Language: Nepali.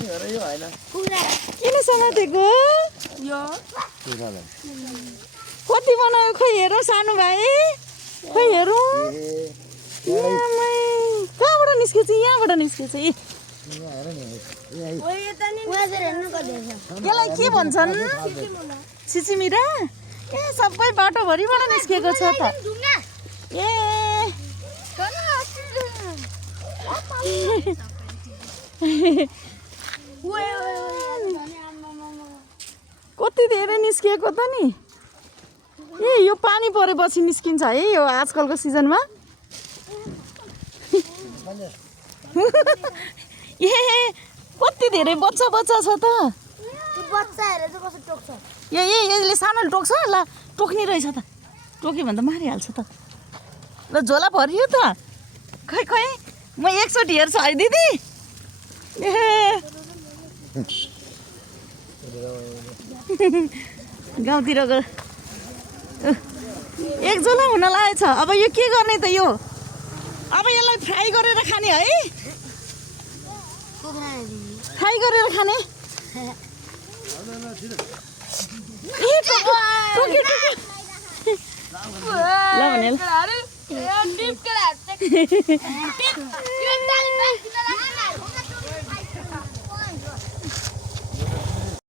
किन समातेको कति बनायो खोइ हेरौँ सानो भाइ खोइ हेरौँ कहाँबाट निस्केछ यहाँबाट निस्केछ यसलाई के भन्छन् छिचिमिरा ए सबै बाटोभरिबाट निस्केको छ त ए कति धेरै निस्किएको त नि ए यो पानी परेपछि निस्किन्छ है यो आजकलको सिजनमा ए कति धेरै बच्चा बच्चा छ त यसले सानोले टोक्छ ल टोक्ने रहेछ त टोक्यो भने त मारिहाल्छ त ल झोला भरियो त खै खै म एकचोटि हेर्छु है दिदी ए गाउँतिर एक झोला हुन लागेछ अब यो के गर्ने त यो अब यसलाई फ्राई गरेर खाने है फ्राई गरेर खाने ल भने